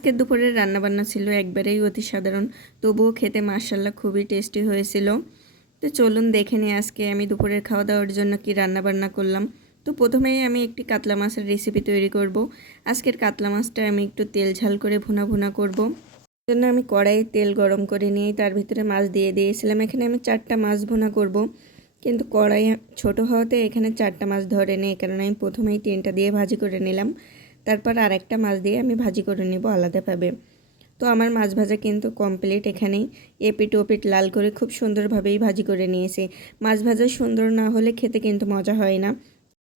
আজকের দুপুরের রান্নাবান্না ছিল একবারেই অতি সাধারণ, তবুও খেতে মাশাআল্লাহ খুবই টেস্টি হয়েছিল। তো চলুন দেখে নিই আজকে আমি দুপুরের খাওয়া দাওয়ার জন্য কি রান্নাবান্না করলাম। তো প্রথমেই আমি একটি কাতলা মাছের রেসিপি তৈরি করব। আজকের কাতলা মাছটা আমি একটু তেল ঝাল করে ভুনা ভুনা করব। জন্য আমি কড়াইয়ে তেল গরম করে নিয়ে তার ভিতরে মাছ দিয়ে দিয়েছিলাম। এখানে আমি 4টা মাছ ভুনা করব, কিন্তু কড়াই ছোট হওয়াতে এখানে 4টা মাছ ধরেনি, এই কারণে আমি প্রথমেই 3টা দিয়ে ভাজি করে নিলাম। তারপর আরেকটা মাছ দিয়ে আমি ভাজি করে নেব আলাদাভাবে। তো আমার মাছ ভাজা কিন্তু কমপ্লিট। এখানেই এপিট ওপিট লাল করে খুব সুন্দরভাবেই ভাজি করে নিয়েছি। মাছ ভাজা সুন্দর না হলে খেতে কিন্তু মজা হয় না।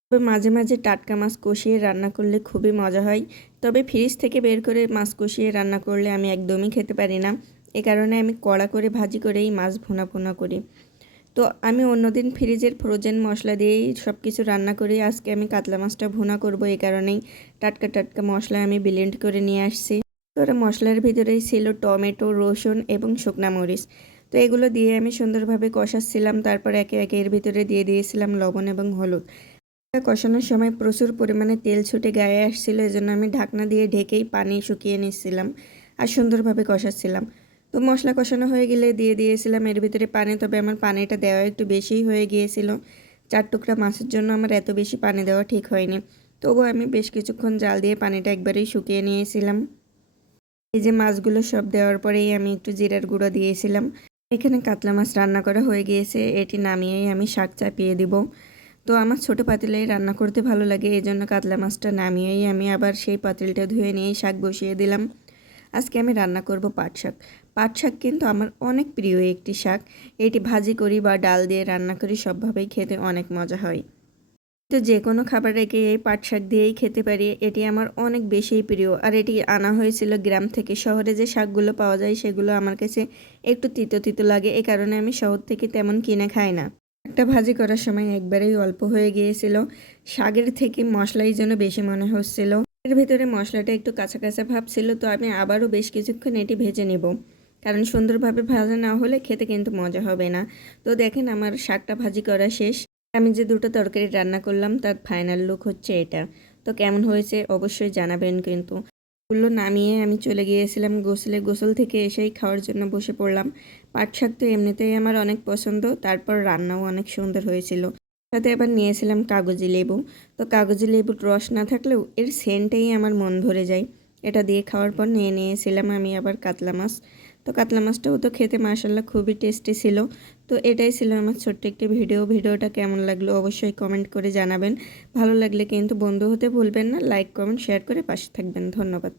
তবে মাঝে মাঝে টাটকা মাছ কষিয়ে রান্না করলে খুবই মজা হয়। তবে ফ্রিজ থেকে বের করে মাছ কষিয়ে রান্না করলে আমি একদমই খেতে পারি না। এ কারণে আমি কড়া করে ভাজি করেই মাছ ভুনা ভুনা করি। তো আমি অন্যদিন ফ্রিজের ফ্রোজেন মশলা দিয়েই সব কিছু রান্না করি। আজকে আমি কাতলা মাছটা ভুনা করব, এই কারণেই টাটকা টাটকা মশলা আমি ব্লেন্ড করে নিয়ে আসছি। তো ওরা মশলার ভিতরেই ছিল টমেটো, রসুন এবং শুকনা মরিচ। তো এগুলো দিয়ে আমি সুন্দরভাবে কষাচ্ছিলাম। তারপর একে একে এর ভিতরে দিয়ে দিয়েছিলাম লবণ এবং হলুদ। কষানোর সময় প্রচুর পরিমাণে তেল ছুটে গায়ে আসছিল, এজন্য আমি ঢাকনা দিয়ে ঢেকেই পানি শুকিয়ে নিচ্ছিলাম আর সুন্দরভাবে কষাচ্ছিলাম। তো মশলা কষানো হয়ে গেলে দিয়ে দিয়েছিলাম এর ভিতরে পানি। তবে আমার পানিটা দেওয়া একটু বেশিই হয়ে গিয়েছিল। 4 টুকরা মাছের জন্য আমার এত বেশি পানি দেওয়া ঠিক হয়নি। তবুও আমি বেশ কিছুক্ষণ জাল দিয়ে পানিটা একবারেই শুকিয়ে নিয়েছিলাম। এই যে মাছগুলো সব দেওয়ার পরেই আমি একটু জিরার গুঁড়ো দিয়েছিলাম। এখানে কাতলা মাছ রান্না করা হয়ে গিয়েছে, এটি নামিয়েই আমি শাক চাপিয়ে দিব। তো আমার ছোটো পাতিলেই রান্না করতে ভালো লাগে, এই জন্য কাতলা মাছটা নামিয়েই আমি আবার সেই পাতিলটা ধুয়ে নিয়েই শাক বসিয়ে দিলাম। আজকে আমি রান্না করব পাট শাক। পাট শাক কিন্তু আমার অনেক প্রিয় একটি শাক। এটি ভাজি করি বা ডাল দিয়ে রান্না করি, সবভাবেই খেতে অনেক মজা হয়। তো যে কোনো খাবার রেখে এই পাট শাক দিয়েই খেতে পারি, এটি আমার অনেক বেশিই প্রিয়। আর এটি আনা হয়েছিল গ্রাম থেকে। শহরে যে শাকগুলো পাওয়া যায় সেগুলো আমার কাছে একটু তিতো তিতো লাগে, এই কারণে আমি শহর থেকে তেমন কিনে খাই না। একটা ভাজি করার সময় একবারেই অল্প হয়ে গিয়েছিল, শাকের থেকে মশলাই যেন বেশি মনে হচ্ছিল। এর ভিতরে মশলাটা একটু কাঁচা কাঁচা ভাব ছিল, তো আমি আবারও বেশ কিছুক্ষণ এটি ভেজে নেব, কারণ সুন্দরভাবে ভাজা না হলে খেতে কিন্তু মজা হবে না। তো দেখেন আমার শাকটা ভাজি করা শেষ। আমি যে দুটো তরকারি রান্না করলাম তার ফাইনাল লুক হচ্ছে এটা। তো কেমন হয়েছে অবশ্যই জানাবেন কিন্তু। ওগুলো নামিয়ে আমি চলে গিয়েছিলাম গোসলে। গোসল থেকে এসেই খাওয়ার জন্য বসে পড়লাম। পাট শাক তো এমনিতেই আমার অনেক পছন্দ, তারপর রান্নাও অনেক সুন্দর হয়েছিল। সাথে আবার নিয়েছিলাম কাগজি লেবু। তো কাগজি লেবুর রস না থাকলেও এর সেন্টেই আমার মন ভরে যায়। এটা দিয়ে খাওয়ার পর নিয়েছিলাম আমি আবার কাতলা মাছ। তো কাতলা মাছটাও তো খেতে মাশাআল্লাহ খুবই টেস্টি ছিল। তো এটাই ছিল আমার ছোট্ট একটি ভিডিওটা কেমন লাগলো অবশ্যই কমেন্ট করে জানাবেন। ভালো লাগলে কিন্তু বন্ধু হতে ভুলবেন না। লাইক কমেন্ট শেয়ার করে পাশে থাকবেন। ধন্যবাদ।